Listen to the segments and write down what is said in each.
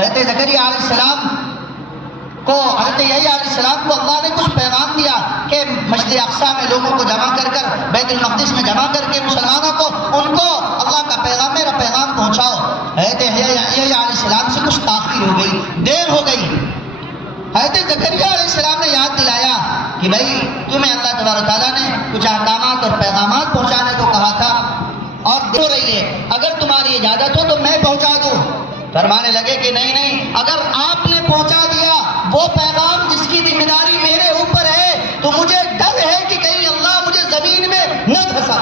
حضرت زکریا علیہ السلام کو حضرت یحییٰ علیہ السلام کو اللہ نے کچھ پیغام دیا کہ مسجد اقصیٰ میں لوگوں کو جمع کر کر بیت المقدس میں جمع کر کے مسلمانوں کو ان کو اللہ کا پیغام میرا پیغام پہنچاؤ. حضرت یحییٰ علیہ السلام سے کچھ تاخیر ہو گئی, دیر ہو گئی. حضرت زکریا علیہ السلام نے یاد دلایا کہ بھائی تمہیں اللہ تبارک تعالیٰ نے کچھ احکامات اور پیغامات پہنچانے کو کہا تھا اور دیر ہو رہی ہے, اگر تمہاری اجازت ہو تو میں پہنچا دوں. فرمانے لگے کہ نہیں, اگر آپ نے پہنچا دیا وہ پیغام جس کی ذمہ داری میرے اوپر ہے تو مجھے ڈر ہے کہ کہیں اللہ مجھے زمین میں نہ دھسا,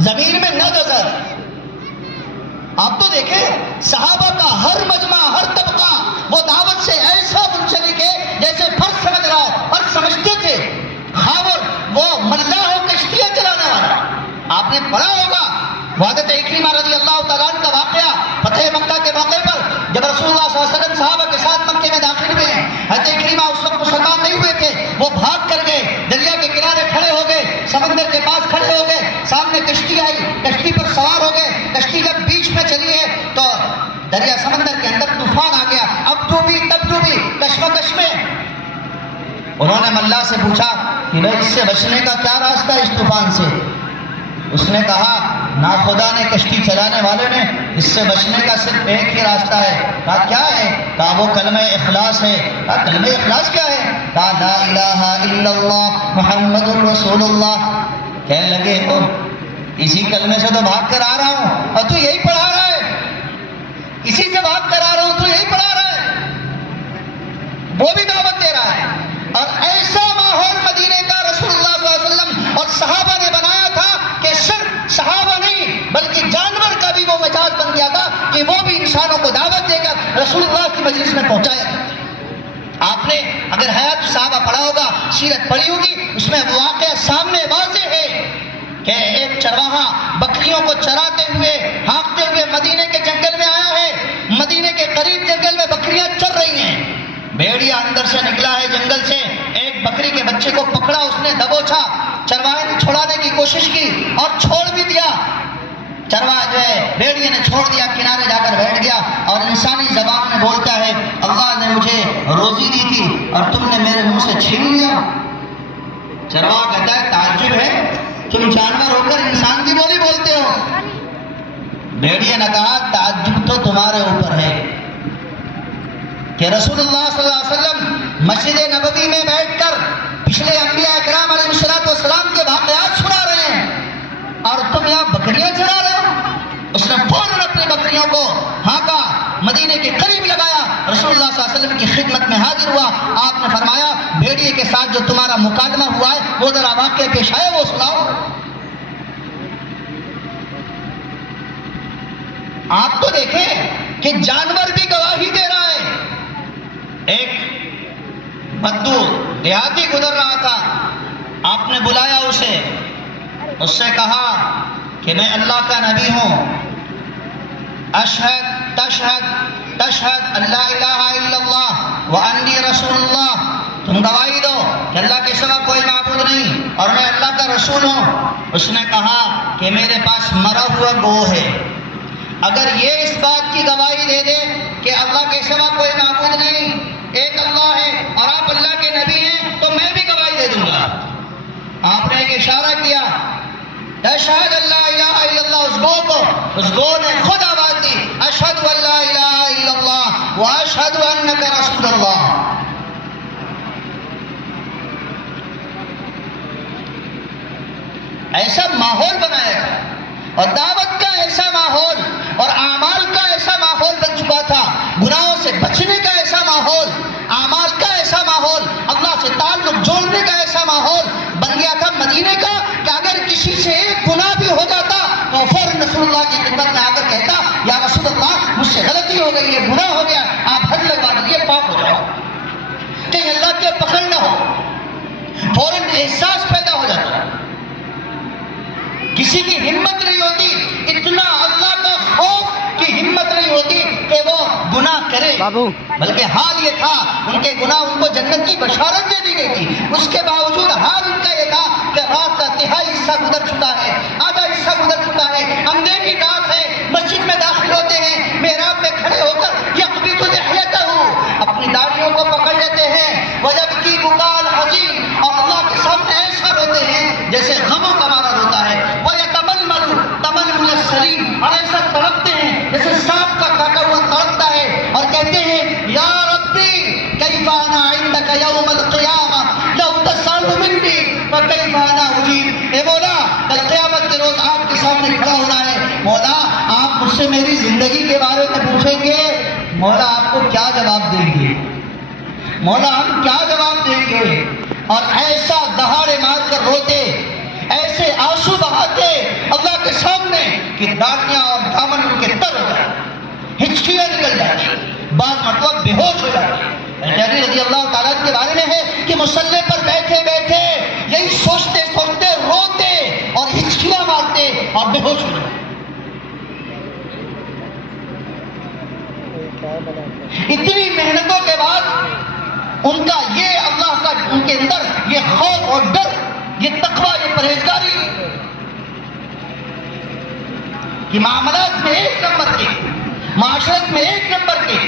زمین میں نہ دھسا. آپ تو دیکھیں صحابہ کا ہر مجمع, ہر طبقہ وہ دعوت سے ایسا منسلک ہے جیسے فرض سمجھ رہا ہو, فرض سمجھتے تھے. خاور وہ ملاح ہو, کشتیاں چلانے والا. آپ نے پڑھا ہوگا حضرت اکرمہ رضی اللہ تعالیٰ عنہ کا واقعہ فتح مکہ کے موقع پر جب رسول اللہ صلی اللہ علیہ وسلم صحابہ کے ساتھ مکے میں داخل ہوئے ہیں. حضرت اکرمہ اس وقت مسلمان نہیں ہوئے تھے, وہ بھاگ کر گئے, دریا کے کنارے کھڑے ہو گئے, سمندر کے پاس کھڑے ہو گئے. سامنے کشتی آئی, کشتی پر سوار ہو گئے. کشتی جب بیچ میں چلی ہے تو دریا سمندر کے اندر طوفان آ گیا. اب ڈوبی تب ڈوبی, کشمکش میں. انہوں نے ملا سے پوچھا کہ بھائی اس سے بچنے کا کیا راستہ ہے اس طوفان سے؟ اس نے کہا نا خدا نے کشتی چلانے والے نے اس سے بچنے کا صرف ایک ہی راستہ ہے. کہا کیا ہے؟ کہا وہ کلمہ اخلاص ہے. کہا کلمہ اخلاص کیا ہے؟ کہا لا الہ الا اللہ محمد الرسول اللہ. کہنے لگے او اسی کلمے سے تو بھاگ کر آ رہا ہوں اور تو یہی پڑھا رہا ہے, اسی سے بھاگ کر آ رہا ہوں, تو یہی پڑھا رہا ہے. وہ بھی دعوت دے رہا ہے. اور ایسا ماحول مدینے کا رسول اللہ صلی اللہ علیہ وسلم اور صحابہ نے بنایا تھا کہ صرف صحابہ نہیں بلکہ جانور کا بھی وہ مزاج بن گیا تھا کہ وہ بھی انسانوں کو دعوت دے کر رسول اللہ کی مجلس میں پہنچایا. آپ نے اگر حیات صحابہ پڑھا ہوگا, سیرت پڑھی ہوگی, اس میں وہ واقعہ سامنے واضح ہے کہ ایک چرواہا بکریوں کو چراتے ہوئے ہانکتے ہوئے مدینے کے جنگل میں آیا ہے. مدینے کے قریب جنگل میں بکریاں چر رہی ہیں. بھیڑیا اندر سے نکلا ہے جنگل سے, ایک بکری کے بچے کو پکڑا, اس نے دبوچا. چرواہے نے چھڑانے کی کوشش کی اور چھوڑ بھی دیا. چرواہا جو ہے بھیڑیے نے چھوڑ دیا, کنارے جا کر بیٹھ گیا اور انسانی زبان میں بولتا ہے اللہ نے مجھے روزی دی تھی اور تم نے میرے منہ سے چھین لیا. چرواہا کہتا ہے تعجب ہے, تم جانور ہو کر انسان کی بولی بولتے ہو. بھیڑیے نے کہا تعجب تو تمہارے اوپر ہے کہ رسول اللہ صلی اللہ علیہ وسلم مسجد نبوی میں بیٹھ کر پچھلے انبیاء اکرام علیہ السلام کے واقعات سنا رہے ہیں اور تم یہاں بکریاں چرا رہے ہو. اس نے فوراً اپنی بکریوں کو ہانکا, مدینے کے قریب لگایا, رسول اللہ صلی اللہ علیہ وسلم کی خدمت میں حاضر ہوا. آپ نے فرمایا بھیڑیے کے ساتھ جو تمہارا مقدمہ ہوا ہے وہ ذرا واقعہ پیش آیا وہ سناؤ. آپ تو دیکھیں کہ جانور بھی گواہی دے رہا ہے. ایک بدو دیہاتی گزر رہا تھا, آپ نے بلایا اسے, اس سے کہا کہ میں اللہ کا نبی ہوں, اشہد تشہد تشہد اللہ الہ الا اللہ وانی رسول اللہ. تم گواہی دو کہ اللہ کے سوا کوئی معبود نہیں اور میں اللہ کا رسول ہوں. اس نے کہا کہ میرے پاس مرا ہوا گو ہے, اگر یہ اس بات کی گواہی دے دے کہ اللہ کے سوا کوئی معبود نہیں, ایک اللہ ہے اور آپ اللہ کے نبی ہیں, تو میں بھی گواہی دے دوں گا. آپ نے ایک اشارہ کیا, اشہد اللہ الہ الا اللہ. اس گو کو, اس گو نے خود آواز دی, اشہد اللہ الہ الا اللہ واشہد انک رسول اللہ. ایسا ماحول بنایا گیا اور دعوت کا ایسا ماحول اور اعمال کا ایسا ماحول بن چکا تھا, گناہوں سے بچنے کا ایسا ماحول, اعمال کا ایسا ماحول, اللہ سے تعلق جوڑنے کا ایسا ماحول بن گیا تھا مدینے کا کہ اگر کسی سے ایک گناہ بھی ہو جاتا تو فوراً رسول اللہ کی خدمت میں آ کر کہتا یا رسول اللہ مجھ سے غلطی ہو گئی ہے, گناہ ہو گیا, آپ حد لگوا دیجیے, پاک ہو جاؤ, کہیں اللہ کے پکڑ نہ ہو. فوراً احساس پیدا ہو جاتا. کسی کی ہمت نہیں ہوتی, اتنا اللہ کا خوف کی ہمت نہیں ہوتی کہ وہ گناہ کرے. بلکہ حال یہ تھا ان کے گناہ ان کو جنت کی بشارت دے دی گئی تھی, اس کے باوجود حال ان کا یہ تھا کہ رات کا تہائی حصہ گزر چکا ہے, آدھا حصہ گزر چکا ہے, اندھیری رات ہے, مولا آپ مجھ سے میری زندگی کے بارے میں پوچھیں گے، مولا آپ کو کیا جواب دیں گے؟ مولا ہم کیا جواب دیں گے؟ اور ایسا دہاڑے مار کر روتے، ایسے آنسو بہاتے اللہ کے سامنے کہ داڑیاں اور دامن ان کے تر ہو جاتے، ہچکیاں نکل جاتی، بعض مرتبہ بے ہوش ہو جاتے۔ جابر رضی اللہ تعالیٰ کے بارے میں ہے کہ مصلی پر بیٹھے بیٹھے یہی سوچتے سوچتے روتے اور ہچکیاں مارتے اور بے ہوش ہو جاتے۔ اتنی محنتوں کے بعد ان کا یہ اللہ کا ان کے اندر یہ خوف اور ڈر، یہ تقوی، یہ پرہیزگاری کہ معاملات میں ایک نمبر کے، معاشرت میں ایک نمبر کے،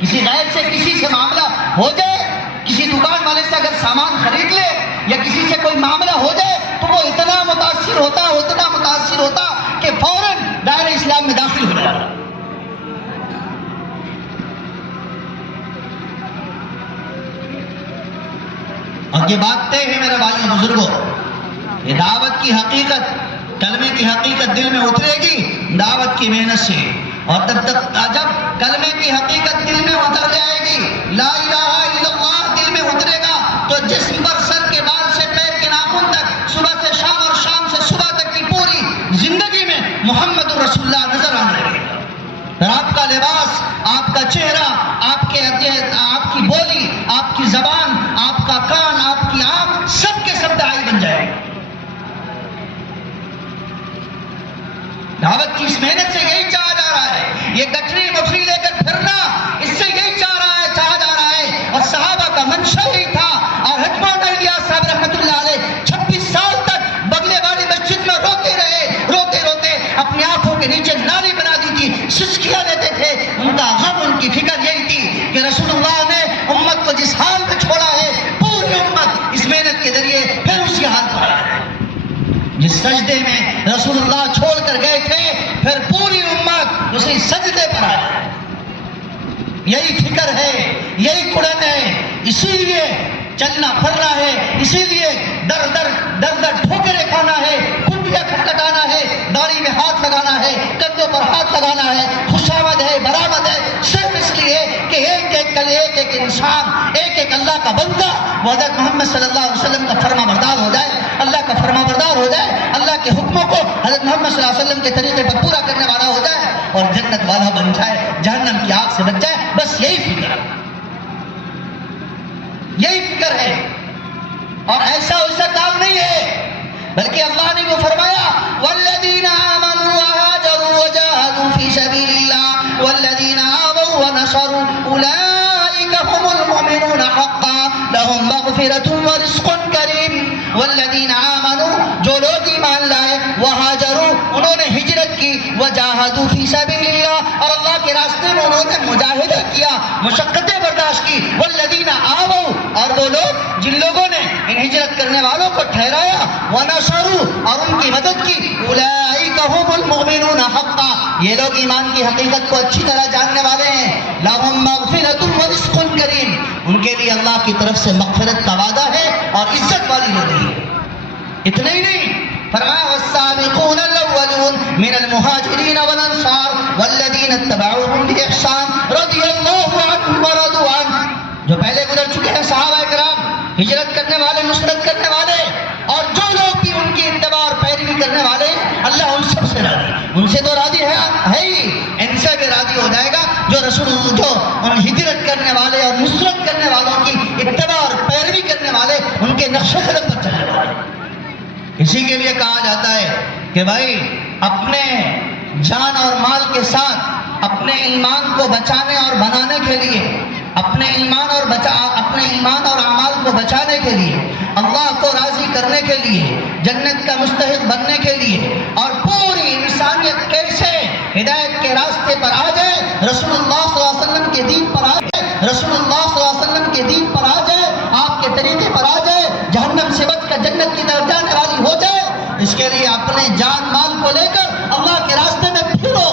کسی غیر سے کسی سے معاملہ ہو جائے، کسی دکان والے سے اگر سامان خرید لے یا کسی سے کوئی معاملہ ہو جائے تو وہ اتنا متاثر ہوتا کہ فوراً دائرہ اسلام میں داخل ہو جاتا۔ اور یہ بات طے ہے میرے بھائیوں بزرگوں، یہ دعوت کی حقیقت، کلمے کی حقیقت دل میں اترے گی دعوت کی محنت سے، اور جب کلمے کی حقیقت دل میں اتر جائے گی، لا الہ الا اللہ دل میں اترے گا، تو جسم پر سر کے بال سے پیر کے ناخن تک، صبح سے شام اور شام سے صبح تک کی پوری زندگی میں محمد رسول اللہ نظر آنے لگے گا۔ پھر آپ کا لباس، آپ کا چہرہ، آپ کی بولی، آپ کی زبان، آپ کا کان، آپ کی آنکھ، سب کے سب داعی بن جائے گا۔ دعوت کی اس محنت سے یہی چاہا جا رہا ہے، یہ گٹھری مٹھری لے کر پھرنا، اس سے یہی چاہا جا رہا ہے۔ اور صحابہ کا منشا یہی تھا، اور حکمہ الیاس صاحب رحمۃ اللہ علیہ 26 سال تک بغلے والی مسجد میں روتے اپنی آنکھوں کے نیچے نالی بنا دی تھی، سسکیاں لیتے تھے۔ ان کا غم، ان کی فکر یہی تھی کہ رسول اللہ نے امت کو جس حال میں چھوڑا ہے، پوری امت اس محنت کے ذریعے پھر اسی حال پر آئے۔ جس سجدے میں رسول اللہ چھوڑ کر گئے تھے، پھر پوری امت اسی سجدے پر آئے۔ یہی فکر ہے، یہی کڑن ہے، اسی لیے چلنا پھرنا ہے، اسی لیے در در ٹھوکریں کھانا ہے، کنڈیاں کھٹکھٹانا ہے، داڑھی میں ہاتھ لگانا ہے، کندھوں پر ہاتھ لگانا ہے، خوشامد ہے، برآمد ہے، صرف اس لیے کہ ایک انسان، ایک اللہ کا بندہ وہ حضرت محمد صلی اللہ علیہ وسلم کا فرما بردار ہو جائے، اللہ کا فرما بردار ہو جائے، اللہ کے حکموں کو حضرت محمد صلی اللہ علیہ وسلم کے طریقے پر پورا کرنے والا ہو جائے اور جنت والا بن جائے، جہنم کی آگ سے بچ جائے۔ بس یہی فکر ہے، یہی فکر ہے، اور ایسا ویسا کام نہیں ہے، بلکہ اللہ نے وہ فرمایا والذین آمنوا وہاجروا وجاہدوا فی سبیل اللہ والذین آووا ونصروا اولئک هم المؤمنون حقا لهم مغفرۃ ورزق کریم۔ والذین آمنوا، جو لوگ ایمان لائے، وہاجروا، انہوں نے ہجرت کی، وجاہدوا فی سبیل اللہ، اور اللہ کے راستے میں انہوں نے مجاہدہ کیا، مشقتیں برداشت کی، والذین آووا، اور وہ لوگ جن لوگوں نے ان ہجرت کرنے والوں کو ٹھہرایا، ونصروا، اور ان کی مدد کی، اولئک هم المؤمنون حقا، یہ لوگ ایمان کی حقیقت کو اچھی طرح جاننے والے ہیں، لهم مغفرۃ ورزق کریم، ان کے لیے اللہ کی طرف سے مغفرت کا وعدہ ہے اور عزت والی ندی ہے۔ اتنا ہی نہیں، فرمایا والسابقون الاولون من المہاجرین والانصار والذین اتبعوهم باحسان رضی اللہ عنہم ورضوا عنہ، جو پہلے گزر چکے ہیں صحابہ کرام، ہجرت کرنے والے، نصرت کرنے والے، اور جو لوگ بھی ان کی اتباع اور پیروی کرنے والے، اللہ ان سب سے راضی، ان سے تو راضی ہے ہی، ان سے بھی راضی ہو جائے گا جو ان ہجرت کرنے والے اور نصرت کرنے والوں کی اتباع اور پیروی کرنے والے، ان کے نقش قدم پر چلنے والے۔ اسی کے لیے کہا جاتا ہے کہ بھائی اپنے جان اور مال کے ساتھ اپنے ایمان کو بچانے اور بنانے کے لیے، اپنے ایمان اور اعمال کو بچانے کے لیے، اللہ کو راضی کرنے کے لیے، جنت کا مستحق بننے کے لیے، اور پوری انسانیت کیسے ہدایت کے راستے پر آ جائے، رسول اللہ صلی اللہ علیہ وسلم کے دین پر آ جائے، رسول اللہ صلی اللہ علیہ وسلم کے دین پر آ جائے، آپ کے طریقے پر آ جائے، جہنم سے بچ کر جنت کی طرف جانے والی ہو جائے، اس کے لیے اپنے جان مال کو لے کر اللہ کے راستے میں پھرو۔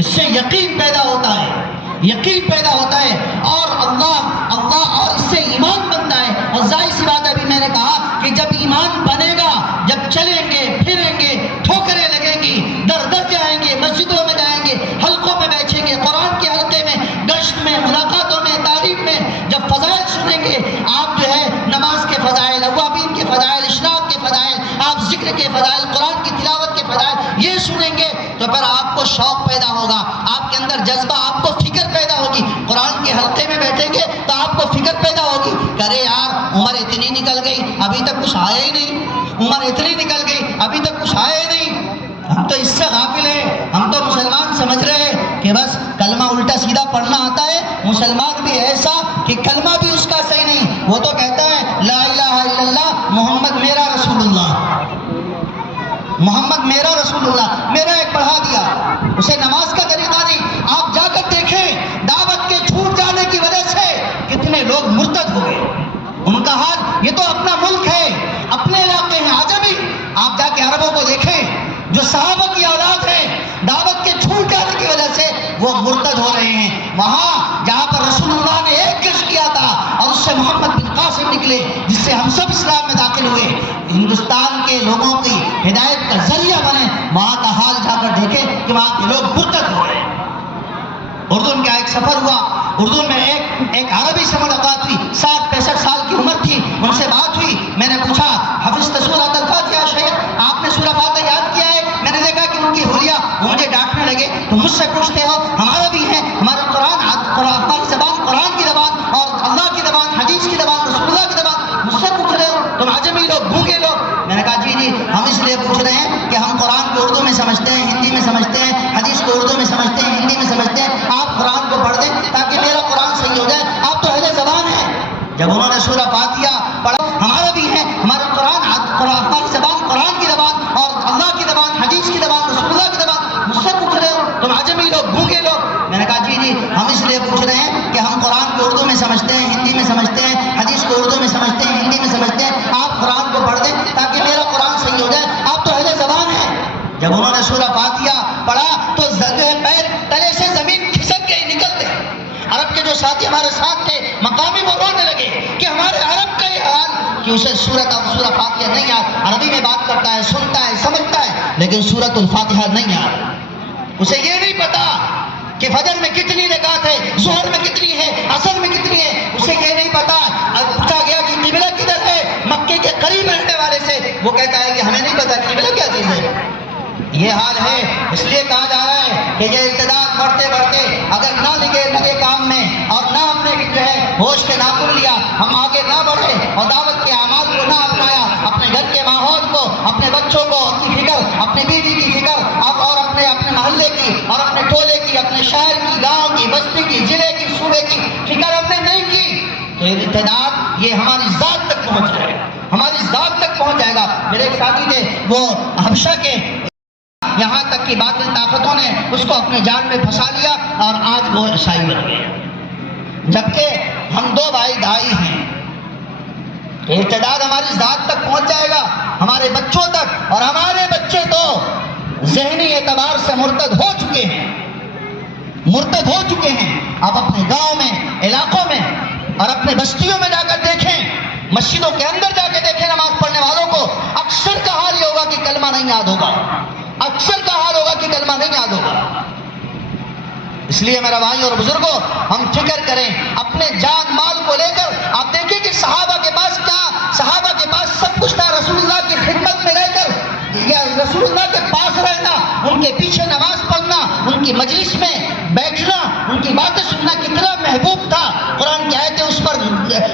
اس سے یقین پیدا ہوتا ہے اور اللہ اور اس سے ایمان بنتا ہے، اور ظاہر سی بات ابھی میں نے کہا کہ جب ایمان بنے گا، جب چلیں گے پھریں گے، ٹھوکریں لگیں گی، در در جائیں گے، مسجدوں میں جائیں گے، حلقوں میں بیٹھیں گے، قرآن کے حلقے میں، گشت میں، ملاقاتوں میں، تعلیم میں، جب فضائل سنیں گے، آپ جو ہے نماز کے فضائل، اوابین کے فضائل، اشراق کے فضائل، آپ ذکر کے فضائل، قرآن کی تلاوت کے فضائل یہ سنیں گے تو پھر آپ کو شوق پیدا ہوگا، آپ کے اندر جذبہ، آپ کو فکر پیدا ہوگی۔ قرآن کے حلقے میں بیٹھیں گے تو آپ کو فکر پیدا ہوگی کہ ارے یار عمر اتنی نکل گئی ابھی تک کچھ آیا ہی نہیں، عمر اتنی نکل گئی ابھی تک کچھ آیا ہی نہیں۔ ہم تو اس سے غافل ہیں، ہم تو مسلمان سمجھ رہے ہیں کہ بس کلمہ الٹا سیدھا پڑھنا آتا ہے۔ مسلمان بھی ایسا کہ کلمہ بھی اس کا صحیح نہیں، وہ تو کہتا ہے لا الہ الا اللہ محمد میرا رسول اللہ، محمد میرا رسول اللہ، میرا ایک پڑھا دیا، اسے نماز کا طریقہ نہیں۔ آپ جا کر دیکھیں دعوت کے چھوٹ جانے کی وجہ سے کتنے لوگ مرتد ہوئے، ان کا حال، یہ تو اپنا ملک ہے، اپنے علاقے ہیں، عجمی۔ آپ جا کے عربوں کو دیکھیں جو صحابہ کی اولاد ہیں، دعوت کے چھوٹ جانے کی وجہ سے وہ مرتد ہو رہے ہیں۔ وہاں جہاں پر رسول اللہ نے ایک کش کیا تھا اور اس سے محمد بن قاسم نکلے جس سے ہم سب اسلام میں داخل ہوئے، ہندوستان کے لوگوں کی ہدایت کا ذریعہ بنے، وہاں کا حال جا کر دیکھیں کہ وہاں کے لوگ مرتد ہو رہے ہیں۔ اردن کا ایک سفر ہوا، اردن میں ایک عربی سے ملاقات ہوئی، 60-65 سال کی عمر تھی، ان سے بات ہوئی، میں نے پوچھا حفظت سورۃ الفاتحہ شیخ، آپ نے سورہ فاتحہ یاد کیا ہے؟ میں نے دیکھا کہ ان کی حلیہ، وہ مجھے ڈانٹنے لگے، تم مجھ سے پوچھتے ہو، ہمارا بھی ہے، ہمارا قرآن، ہماری زبان قرآن کی زبان اور اللہ کی زبان، حدیث کی زبان، رسول اللہ کی زبان، مجھ سے پوچھ رہے ہو، تم عجمی لوگ، گونگے لوگ۔ میں نے کہا جی ہم اس لیے پوچھ رہے ہیں کہ ہم قرآن کو اردو میں سمجھتے ہیں، ہندی میں سمجھتے ہیں، حدیث کو اردو میں سمجھتے ہیں، ہندی میں سمجھتے ہیں، آپ قرآن کو پڑھ دیں تاکہ میرا قرآن صحیح ہو جائے، آپ تو اہل زبان ہیں۔ جب انہوں نے سورہ فاتحہ پڑھا، ہمارا بھی ہے، ہمارا قرآن، ہماری زبان قرآن کی زبان اور اللہ کی زبان، حدیث کی زبان، رسول اللہ کی زبان، مجھ سے پوچھ رہے ہو، تم عجمی لوگ، گونگے لوگ۔ میں نے کہا جی ہم اس لیے پوچھ رہے ہیں کہ ہم قرآن کو اردو میں سمجھتے ہیں، ہندی میں سمجھتے ہیں، حدیث کو اردو میں سمجھتے ہیں، ہندی میں سمجھتے ہیں، آپ قرآن کو پڑھ دیں تاکہ میرا قرآن صحیح ہو جائے، آپ تو اہل زبان ہیں۔ جب انہوں نے سورہ فاتحہ پڑھا تو پیر تلے سے زمین کھسک گئی، نکلتے۔ عرب کے جو ساتھی ہمارے ساتھ تھے مقامی وہ رونے لگے کہ ہمارے عرب کا یہ حال کہ اسے سورہ فاتحہ نہیں یاد، عربی میں بات کرتا ہے، سنتا ہے، سمجھتا ہے، لیکن سورۃ الفاتحہ نہیں یاد، اسے یہ نہیں پتا کہ فجر میں کتنی رکعت ہے، ظہر میں کتنی ہے، عصر میں کتنی ہے، اسے یہ نہیں پتا۔ پوچھا گیا کہ قبلہ کدھر ہے مکے کے قریب رہنے والے سے، وہ کہتا ہے کہ ہمیں نہیں پتا قبلہ کیا چیز ہے۔ یہ حال ہے، اس لیے کہا جا رہا ہے کہ یہ ارتداد بڑھتے بڑھتے اگر نہ لگے کام میں اور نہ ہم نے جو ہے ہوش کے ناخن لیا، ہم آگے نہ بڑھے اور دعوت کے اعمال کو نہ اپنایا، اپنے گھر کے ماحول کو، اپنے بچوں کو کی فکر، اپنی بیوی کی فکر، اور اپنے محلے کی اور اپنے ٹولے کی، اپنے شہر کی، گاؤں کی، بستی کی، ضلع کی، صوبے کی فکر ہم نے نہیں کی تو ارتداد یہ ہماری ذات تک پہنچ جائے گا، ہماری ذات تک پہنچ جائے گا۔ میرے ایک ساتھی تھے، وہ حبشہ کے، یہاں تک کہ باطل طاقتوں نے اس کو اپنے جال میں پھنسا لیا اور آج وہ عیسائی بن گئے، جبکہ ہم دو بھائی دائی ہیں۔ ارتداد ہماری ذات تک پہنچ جائے گا، ہمارے بچوں تک، اور ہمارے بچے تو ذہنی اعتبار سے مرتد ہو چکے ہیں، مرتد ہو چکے ہیں۔ اب اپنے گاؤں میں، علاقوں میں اور اپنے بستیوں میں جا کر دیکھیں، مسجدوں کے اندر جا کے دیکھیں نماز پڑھنے والوں کو، اکثر کا حال یہ ہوگا کہ کلمہ نہیں یاد ہوگا، اکثر کا حال ہوگا کہ کلمہ نہیں یاد ہوگا۔ اس لیے میرا بھائی اور بزرگوں، ہم فکر کریں اپنے جان مال کو لے کر۔ آپ دیکھیں کہ صحابہ کے پاس کیا، صحابہ کے پاس سب کچھ تھا، رسول اللہ کی خدمت میں رہ کر یا رسول اللہ کے پاس رہنا، ان کے پیچھے نماز پڑھنا، ان کی مجلس میں بیٹھنا، ان کی باتیں سننا کتنا محبوب تھا۔ قرآن کی آیتیں اس پر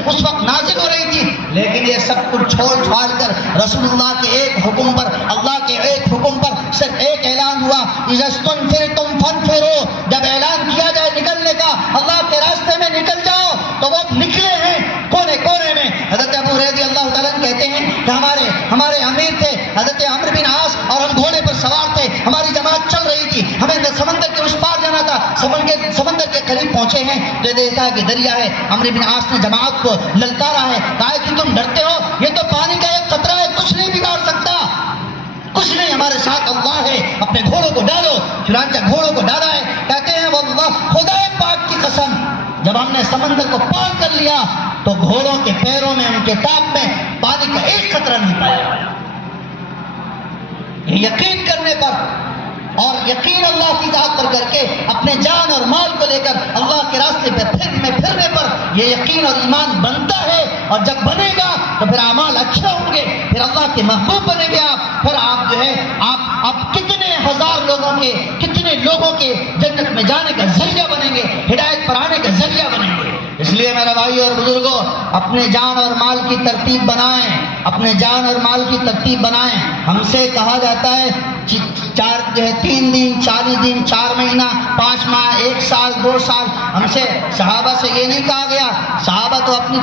اس وقت نازل ہو رہی تھی، لیکن یہ سب کچھ چھوڑ چھاڑ کر رسول اللہ کے ایک حکم پر، اللہ کے ایک حکم پر صرف ایک اعلان ہوا، اذا استنفرتم فانفروا، جب اعلان کیا جائے نکلنے کا، اللہ کے راستے میں نکل جاؤ، تو وہ نکلے ہیں کونے کونے میں۔ حضرت ابو رضی اللہ تعالیٰ کہتے ہیں کہ ہمارے امیر تھے حضرت عمرو بن عاص، اور ہم گھوڑے پر سوار تھے، ہماری جماعت چل رہی تھی، ہمیں سمندر کے اس پار جانا تھا، سمندر کے قریب پہنچے ہیں تو دیکھا کہ دریا ہے۔ عمرو بن عاص نے جماعت کو للکارا ہے، کہا کہ تم ڈرتے ہو، یہ تو پانی کا ایک قطرہ ہے، کچھ نہیں بگاڑ سکتا، کچھ نہیں، ہمارے ساتھ اللہ ہے، اپنے گھوڑوں کو ڈالو۔ چنانچہ گھوڑوں کو ڈالا ہے، کہتے ہیں واللہ، خدا پاک کی قسم، جب ہم نے سمندر کو پار کر لیا تو گھوڑوں کے پیروں میں، ان کے ٹاپ میں پانی کا ایک قطرہ نہیں پایا۔ یقین کرنے پر اور یقین اللہ کی ذات پر کر کے اپنے جان اور مال کو لے کر اللہ کے راستے پہ پھرنے پر یہ یقین اور ایمان بنتا ہے، اور جب بنے گا تو پھر اعمال اچھے ہوں گے، پھر اللہ کے محبوب بنیں گے آپ، پھر آپ جو ہے آپ کتنے ہزار لوگوں کے، کتنے لوگوں کے جنت میں جانے کا ذریعہ بنیں گے، ہدایت پر آنے کا ذریعہ بنیں گے۔ اس لیے میرے بھائی اور بزرگوں، اپنے جان اور مال کی ترتیب بنائیں، اپنے جان اور مال کی ترتیب بنائیں۔ ہم سے کہا جاتا ہے 3 دن 40 دن 4 مہینہ 5 ماہ 1 سال 2 سال، ہم سے صحابہ سے یہ نہیں کہا گیا۔ صحابہ تو اپنی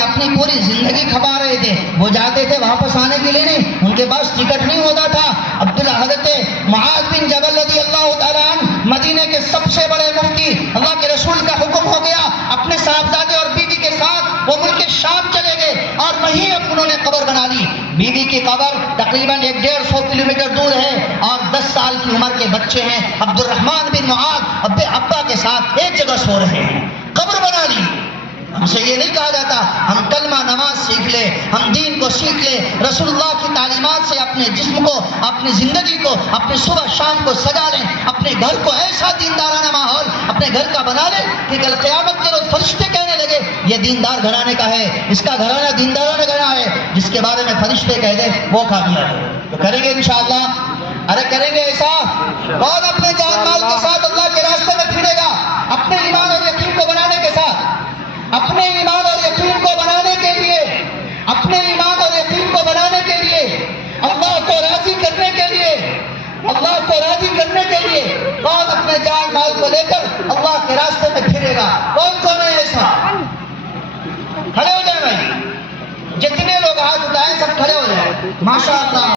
اپنی پوری زندگی کھپا رہے تھے، وہ جاتے تھے واپس آنے کے لیے نہیں، ان کے پاس ٹکٹ نہیں ہوتا تھا۔ حضرت معاذ بن جبل رضی اللہ تعالیٰ عنہ، مدینے کے سب سے بڑے مفتی، اللہ کے رسول کا حکم ہو گیا، اپنے صاحبزادے اور بیوی کے ساتھ وہ ملک شام چلے گئے اور وہیں انہوں نے قبر بنا لی۔ بیوی کی قبر تقریباً 150 کلومیٹر دور ہے، اور 10 سال کی عمر کے بچے ہیں عبد الرحمن بن معاذ ابا کے ساتھ ایک جگہ سو رہے ہیں، قبر بنا لی۔ ہم سے یہ نہیں کہا جاتا ہم کلمہ نماز سیکھ لیں، ہم دین کو سیکھ لیں، رسول اللہ کی تعلیمات سے اپنے جسم کو، اپنی زندگی کو، اپنی صبح شام کو سجا لیں، اپنے گھر کو ایسا دیندارانہ ماحول اپنے گھر کا بنا لیں کہ کل قیامت کے روز فرشتے کہنے لگے یہ دیندار گھرانے کا ہے، اس کا گھرانہ دیندارانہ گھرانہ ہے، جس کے بارے میں فرشتے کہہ دیں وہ کامیاب ہے۔ تو کریں گے انشاءاللہ؟ ارے کریں گے ایسا؟ کون اپنے جان مال کے ساتھ اللہ کے راستے میں پھرے گا؟ اپنے ایمان اور یقین کو بنانے کے ساتھ، اپنے ایمان اور یقین کو بنانے کے لیے، اپنے ایمان اور یقین کو بنانے کے لیے، اللہ کو راضی کرنے کے لیے، اللہ کو راضی کرنے کے لیے کون اپنے جان مال کو لے کر اللہ کے راستے میں پھرے گا؟ کون ہے ایسا؟ کھڑے ہو جائیں بھائی، جتنے لوگ ہاتھ اٹھائیں سب کھڑے ہو جائیں، ماشاءاللہ۔